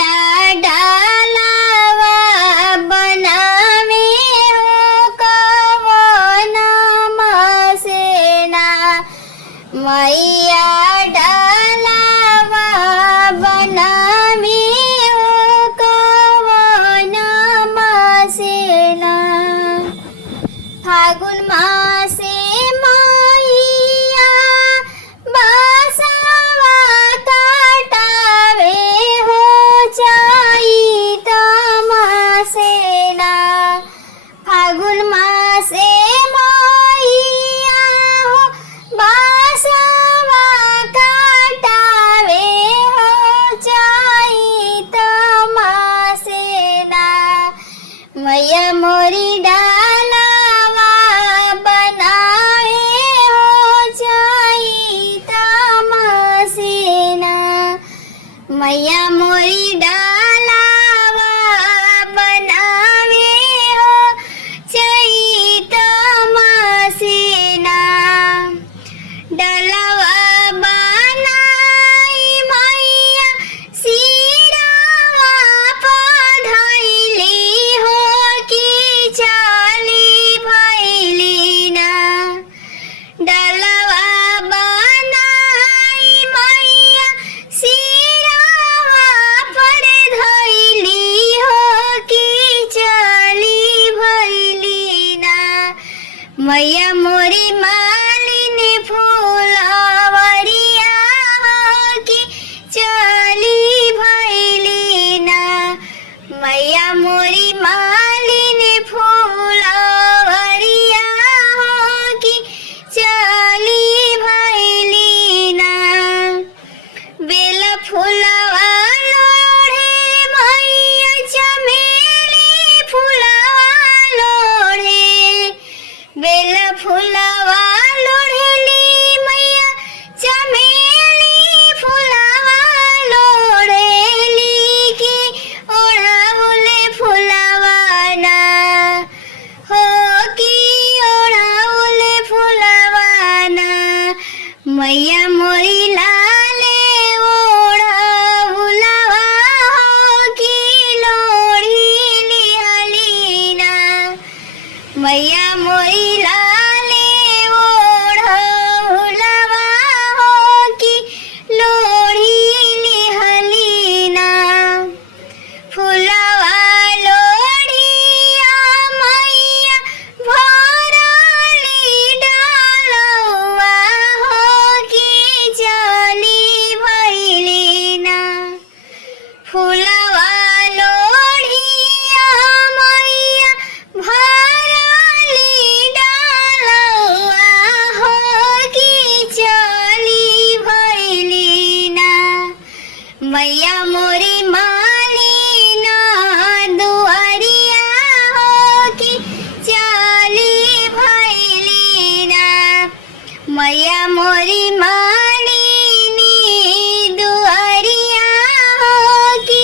मैया डालावा बनावे हो कवन मसेना। मैया डालावा बनावे हो कवन मसेना। फागुन मासे मैया बसवा काटावे हो चैत मासेना। फागुन मासे मैया हो बसवा काटावे हो चैत मासेना। मैया मोरी डालावा बनावे हो चैत मासेना। मैया मोरी डालावा बनावे हो चैत मासेना। डालावा बनाई मैया सिरावा पधैली हो कि चाली भैली ना। डालावा बनाई मैया सिरावा पर धैली हो कि चाली भैली ना। मैया मोरी मालिन फुलवरिया हो कि चाली भैली ना। मैया मोरी मालिन फुलवरिया हो कि चाली भैली ना। बेल फुलवा लोढ़े मैया चमेली फुलवा लोढ़े। बेल फुलवा लोढ़ेली मैया चमेली फुलवा लोढ़ेली कि ओढ़ाउले फुलवा ना हो कि ओढ़ाउले फुलवा ना। मैया मोरी लाले ओढ़ाउलवा हो कि लोढ़ी लिहली ना। मैया मोरी लाले ओढ़ाउलवा हो कि लोढ़ी लिहली ना। फुलवा लोढ़िया मैया भरली डालवा हो कि चाली भैली ना। फुलवा लोढ़िया मैया भरली डालवा हो कि चाली भैली ना। मैया मोरी मालिन दुआरिया हो कि चाली भैली ना। मैया मोरी मालिनी दुआरिया हो कि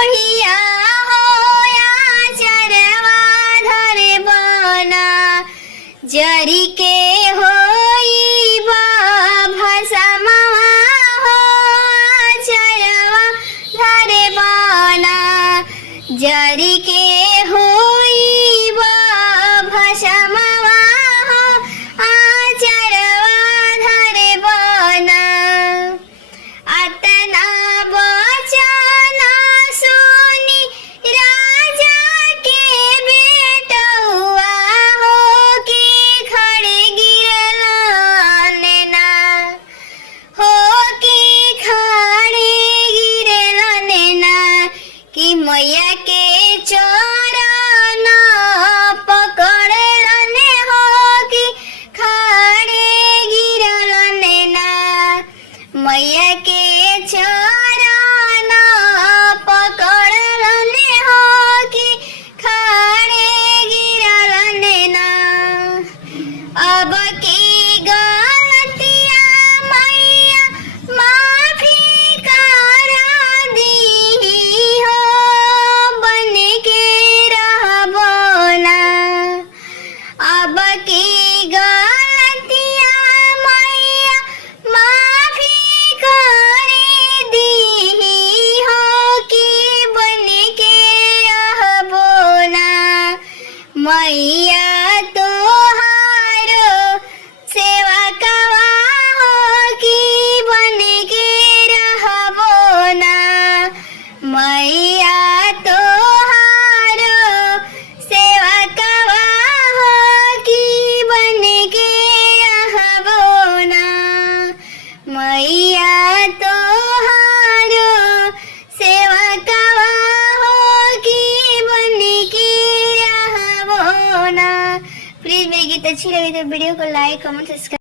कोढ़िया होया चरवा धरे बना जरी के होई भसमवा हो चरवा धरे बना जरी के होई भसमवा हो चरवा धरे बना अतना बचन सुनी राजा के बेटौआ हो कि खड़े गिरलन ना हो कि खड़े गिरलन ना कि मैया के चरण पकड़लन हो कि खड़े गिरलन ना मैया के चरण पकड़लन हो कि खड़े गिरलन ना अब की गलतिया मैया माफी करा दी हो बन के रहबो ना अब की गलतिया मैया माफी करे दी हो कि बन के रहबो ना मैया तोहारो सेवा कवा हो कि बन के रहबो ना मैया तोहारो सेवा कवा हो कि बन के रहबो ना मैया तोहारो सेवा कवा हो कि बन के रहबो ना। प्लीज मेरी गीत अच्छी लगी तो वीडियो को लाइक कमेंट सब्सक्राइब